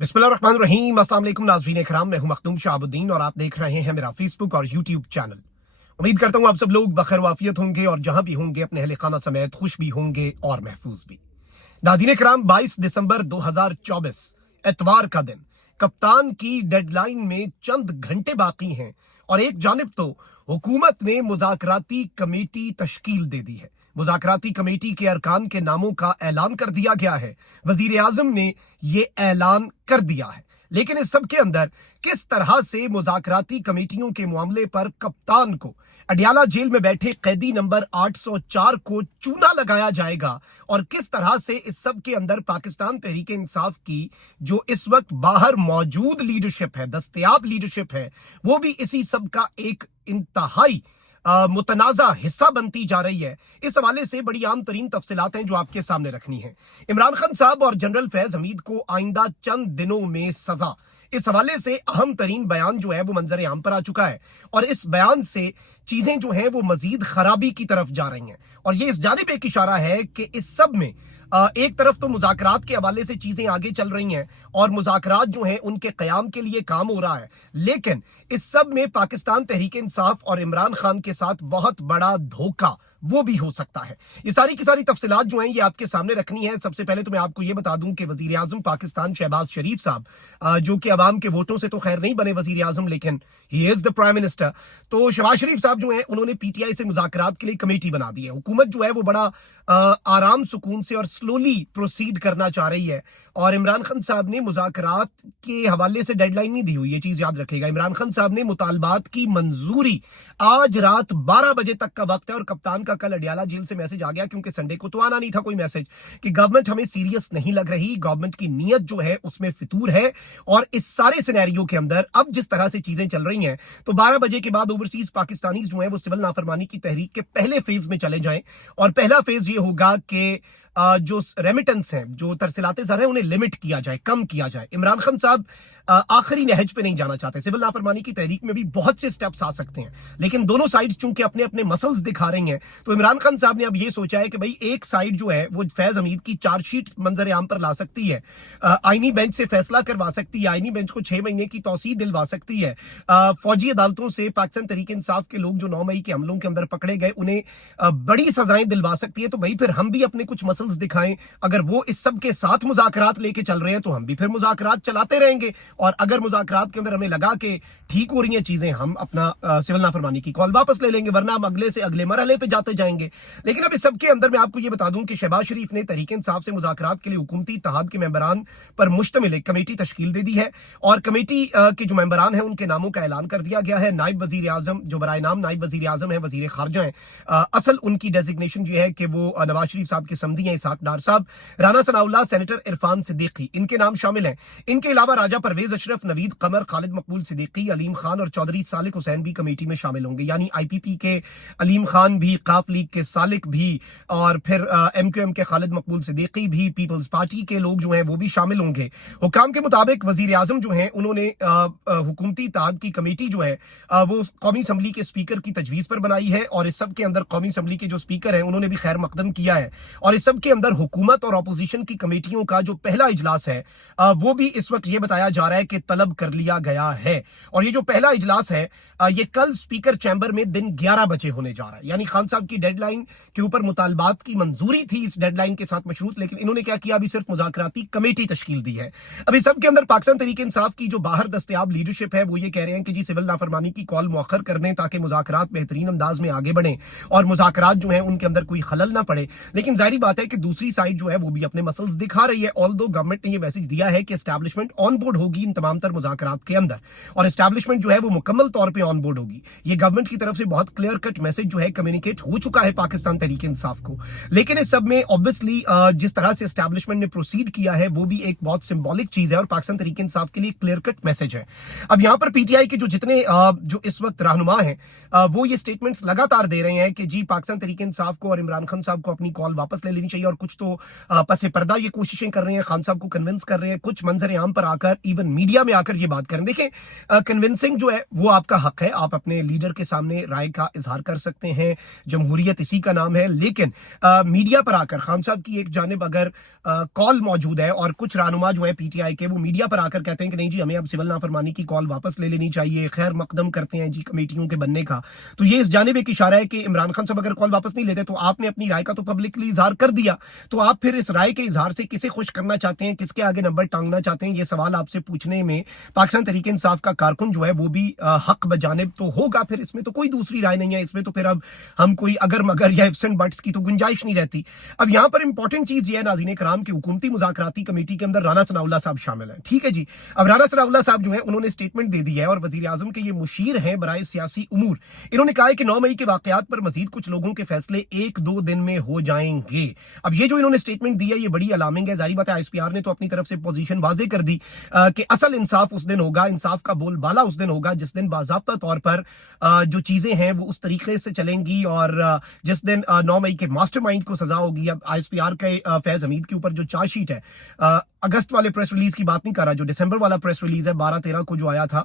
बिस्मिल्लाहिर्रहमानिर्रहीम। अस्सलाम वालेकुम नाज़रीन इकराम, मैं हूं मखदूम शाहबुद्दीन और आप देख रहे हैं मेरा फेसबुक और यूट्यूब चैनल। उम्मीद करता हूं आप सब लोग बखैर वाफियत होंगे और जहां भी होंगे अपने अहले खाना समेत खुश भी होंगे और महफूज भी। नाज़रीन इकराम, 22 दिसंबर 2024 एतवार का दिन, कप्तान की डेडलाइन में चंद घंटे बाकी हैं और एक जानिब तो हुकूमत ने मुज़ाकराती कमेटी तश्कील दे दी है। मुज़ाकराती कमेटी के अरकान के नामों का ऐलान कर दिया गया है। वजीर आजम ने ये ऐलान कर दिया है, लेकिन इस सब के अंदर किस तरह से मुज़ाकराती कमेटियों के मामले पर कप्तान को अडियाला जेल में बैठे कैदी नंबर 804 को चूना लगाया जाएगा और किस तरह से इस सब के अंदर पाकिस्तान तहरीक इंसाफ की जो इस वक्त बाहर मौजूद लीडरशिप है, दस्तयाब लीडरशिप है, वो भी इसी सब का एक इंतहाई मुतनाज़ा हिस्सा बनती जा रही है। इस हवाले से बड़ी आम तरीन तफसीलात हैं जो आपके सामने रखनी है। इमरान खान साहब और जनरल फैज हमीद को आइंदा चंद दिनों में सजा, इस हवाले से अहम तरीन बयान जो है वो मंजर आम पर आ चुका है और इस बयान से चीजें जो हैं वो मजीद खराबी की तरफ जा रही हैं और ये इस जानिब एक इशारा है कि इस सब में एक तरफ तो मुज़ाकरात के हवाले से चीजें आगे चल रही हैं और मुज़ाकरात जो हैं उनके क़याम के लिए काम हो रहा है, लेकिन इस सब में पाकिस्तान तहरीक इंसाफ और इमरान खान के साथ बहुत बड़ा धोखा वो भी हो सकता है। ये सारी की सारी तफसीलात जो हैं ये आपके सामने रखनी है। सबसे पहले तो मैं आपको ये बता दूं कि वजीर आजम पाकिस्तान शहबाज शरीफ साहब, जो कि अवाम के वोटों से तो खैर नहीं बने वजीर आजम, लेकिन he is the prime minister, तो शहबाज शरीफ साहब जो है उन्होंने पीटीआई से मुज़ाकरात के लिए कमेटी बना दी है। हुकूमत जो है वो बड़ा आराम सुकून से और स्लोली प्रोसीड करना चाह रही है और इमरान खान साहब ने मुज़ाकरात के हवाले से डेडलाइन नहीं दी हुई, ये चीज याद रखेगा। इमरान खान साहब ने मुतालबात की मंजूरी आज रात 12 बजे तक का वक्त है और कप्तान का कल अडियाला जेल से मैसेज आ गया, क्योंकि संडे को तो आना नहीं था कोई मैसेज, कि गवर्नमेंट हमें सीरियस नहीं लग रही, गवर्नमेंट की नीयत जो है उसमें फितूर है और इस सारे सिनेरियो के अंदर अब जिस तरह से चीजें चल रही हैं तो 12 बजे के बाद ओवरसीज पाकिस्तानी जो है वो सिविल नाफरमानी की तहरीक के पहले फेज में चले जाएं और पहला फेज ये होगा कि जो रेमिटेंस हैं, जो तरसीलाते ज़र हैं, उन्हें लिमिट किया जाए, कम किया जाए। इमरान खान साहब आखिरी नहज पे नहीं जाना चाहते। सिविल नाफरमानी की तहरीक में भी बहुत से स्टेप्स आ सकते हैं, लेकिन दोनों साइड चूंकि अपने अपने मसल्स दिखा रही हैं तो इमरान खान साहब ने अब ये सोचा है कि भाई एक साइड जो है वो फैज हमीद की चार्जशीट मंजर आम पर ला सकती है, आईनी बेंच से फैसला करवा सकती है, आईनी बेंच को 6 महीने की तौसीह दिलवा सकती है, फौजी अदालतों से पाकिस्तान तहरीक इंसाफ के लोग जो 9 मई के हमलों के अंदर पकड़े गए उन्हें बड़ी सजाएं दिलवा सकती है। तो भाई फिर हम भी अपने कुछ मसल्स दिखाएं। अगर वो इस सब के साथ मुज़ाकरात लेके चल रहे हैं तो हम भी फिर मुज़ाकरात चलाते रहेंगे और अगर मुज़ाकरात के अंदर हमें लगा कि ठीक हो रही हैं चीजें, हम अपना सिविल नाफरमानी की कॉल वापस ले लेंगे, वरना हम अगले से अगले मरहले पे जाते जाएंगे। लेकिन अब इस सब के अंदर मैं आपको ये बता दूं कि शहबाज शरीफ ने तहरीक इंसाफ से मुज़ाकरात के लिए हुकूमती इत्तेहाद के मेंबरान पर मुश्तमिल एक कमेटी तश्कील दे दी है और कमेटी के जो मेंबरान हैं उनके नामों का ऐलान कर दिया गया है। नायब वजीर आजम, जो बराए नाम नायब वजीर आजम है, वजीर खारजा है, असल उनकी डेजिग्नेशन ये है कि वो नवाज शरीफ साहब के समधी हैं, इसहाक डार साहब, राना सनाउल्लाह, सेनेटर इरफान सिद्दीकी, इनके नाम शामिल हैं। इनके अलावा राजा परवेज अशरफ, नवीद कमर, खालिद मकबूल सिद्दीकी, अलीम खान और चौधरी सालिक हुसैन भी कमेटी में शामिल होंगे। यानी आईपीपी के अलीम खान भी, काफ लीग के सालिक भी और फिर एमक्यूएम के खालिद मकबूल सिद्दीकी भी, पीपल्स पार्टी के लोग जो हैं वो भी शामिल होंगे। हुकाम के मुताबिक वजीर आजम जो हैं उन्होंने हुकूमती इत्तेहाद की कमेटी जो है वो कौमी असम्बली के स्पीकर की तजवीज पर बनाई है और इस सब के अंदर कौमी असम्बली के जो स्पीकर हैं उन्होंने भी खैर मकदम किया है और इस सब के अंदर हुकूमत और अपोजिशन की कमेटियों का जो पहला इजलास है वो भी इस वक्त ये बताया जा रहा है कि तलब कर लिया गया है और ये जो पहला इजलास है ये कल स्पीकर चैम्बर में दिन 11 बजे होने जा रहा है। यानी खान साहब की डेडलाइन के ऊपर मुतालबात की मंजूरी थी इस डेडलाइन के साथ मशरूत, लेकिन इन्होंने क्या किया, अभी सिर्फ मुज़ाकराती कमेटी तश्कील दी है। अभी सब के अंदर पाकिस्तान तहरीक इंसाफ की जो बाहर दस्तयाब लीडरशिप है वो ये कह रहे हैं कि जी सिविल नाफरमानी की कॉल मुअख्खर कर दें ताकि मुज़ाकरात बेहतरीन अंदाज में आगे बढ़े और मुज़ाकरात जो है उनके अंदर कोई खलल ना पड़े। लेकिन जाहिर बात है कि दूसरी साइड जो है वो भी अपने मसल्स दिखा रही है। ऑल्दो गवर्नमेंट ने ये मैसेज दिया है कि एस्टैब्लिशमेंट ऑन बोर्ड होगी इन तमाम तर मुज़ाकरात के अंदर और एस्टैब्लिशमेंट जो है वो मुकम्मल तौर पे ऑन बोर्ड होगी। ये गवर्नमेंट की तरफ से बहुत क्लियर कट मैसेज जो है कम्युनिकेट हो चुका है पाकिस्तान तहरीक इंसाफ को। लेकिन इस सब में ऑब्वियसली जिस तरह से एस्टैब्लिशमेंट ने प्रोसीड किया है वो भी एक बहुत सिंबॉलिक चीज है और पाकिस्तान तहरीक इंसाफ के लिए क्लियर कट मैसेज है। अब यहां पर पीटीआई के जो जितने जो इस वक्त रहनुमा हैं वो ये स्टेटमेंट्स लगातार दे रहे हैं कि जी पाकिस्तान तहरीक इंसाफ को और इमरान खान साहब को अपनी कॉल वापस ले लेनी चाहिए। चाहिए और कुछ तो पसे पर्दा ये कोशिशें कर रहे हैं, खान साहब को कन्विंस कर रहे हैं, कुछ मंजर आम पर आकर इवन मीडिया में आकर ये बात करें। देखें, कन्विंसिंग जो है वो आपका हक है, आप अपने लीडर के सामने राय का इजहार कर सकते हैं, जमहूरियत इसी का नाम है। लेकिन मीडिया पर आकर खान साहब की एक जानिब अगर कॉल मौजूद है और कुछ रहनुमा जो है पीटीआई के वो मीडिया पर आकर कहते हैं कि नहीं जी हमें अब सिविल नाफरमानी की कॉल वापस ले लेनी चाहिए, खैर मकदम करते हैं जी कमेटियों के बनने का, तो ये इस जानिब एक इशारा है कि इमरान खान साहब अगर कॉल वापस नहीं लेते तो आपने अपनी राय का तो पब्लिकली इजहार कर दिया, तो आप फिर इस राय के इजहार से किसे खुश करना चाहते हैं, किसके आगे नंबर टांगना चाहते हैं, ये सवाल आपसे पूछने में पाकिस्तान तहरीक इंसाफ का कारकुन जो है वो भी हक बजानिब तो होगा। फिर इसमें तो कोई दूसरी राय नहीं है, इसमें तो फिर अब हम कोई अगर मगर या इफ्स एंड बट्स की तो गुंजाइश नहीं रहती। अब यहां पर इंपॉर्टेंट चीज ये है नाज़रीन कराम की हुकूमती मुज़ाकराती कमेटी के अंदर राना सनाउल्लाह साहब शामिल हैं, ठीक है जी। अब राना सनाउल्लाह साहब जो है उन्होंने स्टेटमेंट दे दी है और वजीर आजम के ये मुशीर हैं बराए सियासी उमूर, इन्होंने कहा है कि 9 मई के वाकयात पर मजीद कुछ लोगों के फैसले 1-2 दिन में हो जाएंगे। अब ये जो इन्होंने स्टेटमेंट दी है ये बड़ी अलार्मिंग है। जाहिर बात है आईएसपीआर ने तो अपनी तरफ से पोजीशन वाजे कर दी कि असल इंसाफ उस दिन होगा, इंसाफ का बोलबाला उस दिन होगा जिस दिन बाज़ाब्ता तौर पर जो चीजें हैं वो उस तरीके से चलेंगी और जिस दिन 9 मई के मास्टरमाइंड को सजा होगी। अब आईएसपीआर के फैज हमीद के ऊपर जो चार्जशीट है, अगस्त वाले प्रेस रिलीज की बात नहीं कर रहा, जो दिसंबर वाला प्रेस रिलीज है 12-13 को जो आया था,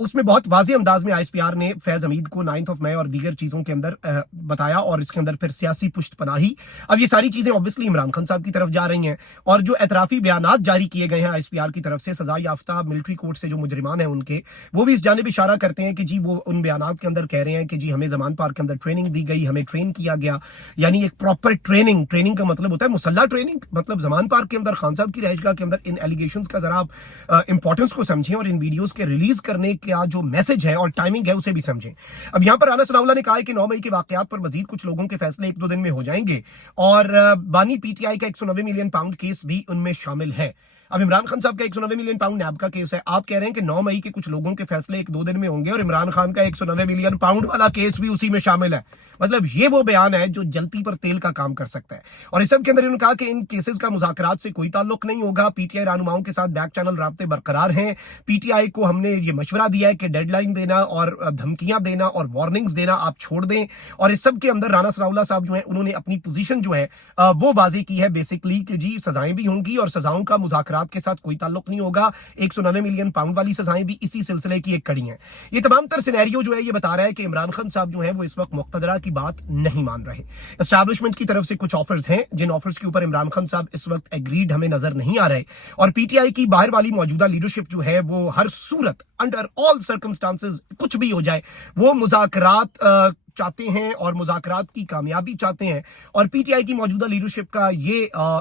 उसमें बहुत वाज़ेह अंदाज में आईएसपीआर ने फैज हमीद को 9 मई और दीगर चीजों के अंदर बताया और इसके अंदर फिर सियासी पुष्टपनाही। अब ये सारी चीजें ऑब्वियसली इमरान खान साहब की तरफ जा रही हैं और जो एतराफी बयानात जारी किए गए हैं आईएसपीआर की तरफ से सजा याफ्ता मिलिट्री कोर्ट से जो मुजरिमान है उनके, वो भी इस जानिब इशारा करते हैं कि जी वो उन बयानात के अंदर कह रहे हैं कि जी हमें जमान पार्क के अंदर ट्रेनिंग दी गई, हमें ट्रेन किया गया, यानी एक प्रॉपर ट्रेनिंग का मतलब होता है मुसल्ला ट्रेनिंग, मतलब जमान पार्क के अंदर खान साहब की रहशगाह के अंदर। इन एलिगेशंस का जरा आप इंपॉर्टेंस को समझें और इन वीडियोस के रिलीज करने का जो मैसेज है और टाइमिंग है उसे भी समझें। अब यहां पर राना सनाउल्लाह ने कहा है कि 9 मई के वाकयात पर मजीद कुछ लोगों के फैसले 1-2 दिन में हो जाएंगे और बानी पीटीआई का 190 मिलियन पाउंड केस भी उनमें शामिल है। अब इमरान खान साहब का 190 मिलियन पाउंड नैब का केस है, आप कह रहे हैं कि 9 मई के कुछ लोगों के फैसले 1-2 दिन में होंगे और इमरान खान का 190 मिलियन पाउंड वाला केस भी उसी में शामिल है। मतलब ये वो बयान है जो जलती पर तेल का काम कर सकता है। और इस सब के अंदर इन्होंने कहा कि इन केसेस का मुज़ाकरात से कोई ताल्लुक नहीं होगा, पीटीआई रहनुमाओं के साथ बैक चैनल राब्ते बरकरार हैं, पीटीआई को हमने ये मशवरा दिया है कि डेडलाइन देना और धमकियां देना और वार्निंग्स देना आप छोड़ दें। और इस सब के अंदर राना सनाउल्लाह साहब जो है उन्होंने अपनी पोजीशन जो है वो वाजे की है बेसिकली कि जी सजाएं भी होंगी और सजाओं का मुज़ाकरात के साथ कोई ताल्लुक नहीं होगा। 190 मिलियन पाउंड वाली सजाएं भी इसी सिलसिले की एक कड़ी हैं। ये तमाम तर सिनेरियो जो है ये बता रहा है कि इमरान खान साहब जो है वो इस वक्त मुक्तदरा की बात नहीं मान रहे। एस्टैब्लिशमेंट की तरफ से कुछ ऑफर्स हैं जिन ऑफर्स के ऊपर इमरान खान साहब इस वक्त एग्रीड हमें नजर नहीं आ रहे और पीटीआई की बाहर वाली मौजूदा लीडरशिप जो है वो हर सूरत अंडर ऑल सर्कमस्टांसेस कुछ भी हो जाए वो मुज़ाकरात चाहते हैं और मुज़ाकरात की कामयाबी चाहते हैं। और पीटीआई की मौजूदा लीडरशिप का ये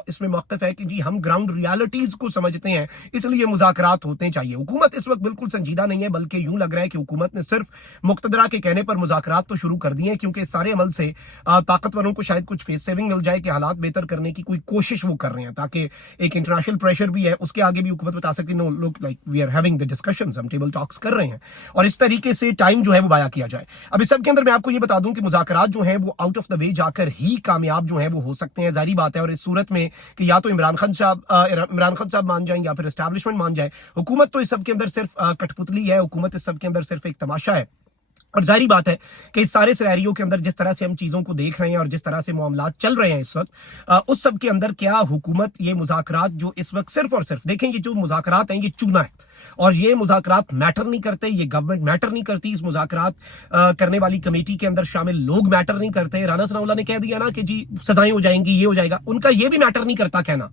इसमें मौक़िफ़ है कि जी हम ग्राउंड रियलिटीज को समझते हैं इसलिए मुज़ाकरात होते चाहिए। हुकूमत इस वक्त बिल्कुल संजीदा नहीं है, बल्कि यूं लग रहा है कि हुकूमत ने सिर्फ मुक्तदरा के कहने पर मुज़ाकरात तो शुरू कर दिए हैं क्योंकि इस सारे अमल से ताकतवरों को शायद कुछ फेस सेविंग मिल जाए कि हालात बेहतर करने की कोई कोशिश वो कर रहे हैं, ताकि एक इंटरनेशनल प्रेशर भी है उसके आगे भी हुकूमत बता सकती है no look like we are having the discussions, हम टेबल टॉक्स कर रहे हैं और इस तरीके से टाइम जो है वो बाया किया जाए। अब इस सब के अंदर मैं आपको ये बता दूं कि मुज़ाकरात जो है वो आउट ऑफ द वे जाकर ही कामयाब जो है वो हो सकते हैं, जारी बात है। और इस सूरत में कि या तो इमरान खान साहब मान जाएं या फिर एस्टैब्लिशमेंट मान जाए, हुकूमत तो इस सब के अंदर सिर्फ कठपुतली है, हुकूमत इस सब के अंदर सिर्फ एक तमाशा है। और जारी बात है कि इस सारे सिनेरियो के अंदर जिस तरह से हम चीजों को देख रहे हैं और जिस तरह से मामलात चल रहे हैं इस वक्त, उस सब के अंदर क्या हुकूमत ये मुज़ाकरात जो इस वक्त सिर्फ और सिर्फ देखें ये जो मुज़ाकरात हैं ये चूना है और ये मुज़ाकरात मैटर नहीं करते, ये गवर्नमेंट मैटर नहीं करती, इस मुज़ाकरात करने वाली कमेटी के अंदर शामिल लोग मैटर नहीं करते। राना सनाउल्लाह ने कह दिया ना कि जी सजाएं हो जाएंगी, ये हो जाएगा, उनका ये भी मैटर नहीं करता कहना,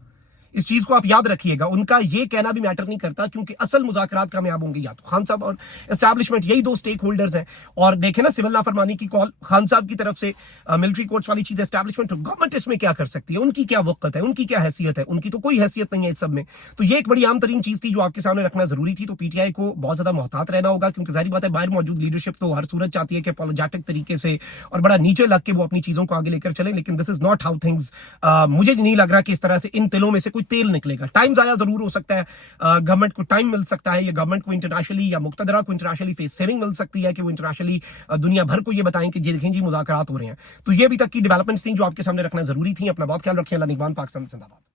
इस चीज को आप याद रखिएगा, उनका ये कहना भी मैटर नहीं करता क्योंकि असल मुज़ाकरात कामयाब होंगे या तो खान साहब और एस्टैब्लिशमेंट, यही दो स्टेक होल्डर्स हैं। और देखें ना सिविल नाफरमानी की कॉल खान साहब की तरफ से, मिलिट्री कोर्ट्स वाली चीज एस्टैब्लिशमेंट, गवर्नमेंट इसमें क्या कर सकती है, उनकी क्या वक़्त है, उनकी क्या हैसियत है, उनकी तो कोई हैसियत नहीं है इस सब में। तो ये एक बड़ी आम तरीन चीज थी जो आपके सामने रखना जरूरी थी। तो पीटीआई को बहुत ज्यादा मोहतात रहना होगा क्योंकि जाहिर बात है बाहर मौजूद लीडरशिप तो हर सूरत चाहती है कि अपॉलोजेटिक तरीके से और बड़ा नीचे लग के वो अपनी चीजों को आगे लेकर चले, लेकिन this is not how things, मुझे नहीं लग रहा कि इस तरह से इन तिलों में से कोई तेल निकलेगा। टाइम ज़ाया जरूर हो सकता है, गवर्नमेंट को टाइम मिल सकता है, या गवर्नमेंट को इंटरनेशनली या मुक्तदरा को इंटरनेशनली फेस सेविंग मिल सकती है कि वो इंटरनेशनली दुनिया भर को ये बताएं कि देखें जी मुज़ाकरात हो रहे हैं। तो ये अभी तक की डेवलपमेंट्स थी जो आपके सामने रखना जरूरी थी। अपना बहुत ख्याल रखें। अल्लाह निगहबान, पाकिस्तान जिंदाबाद।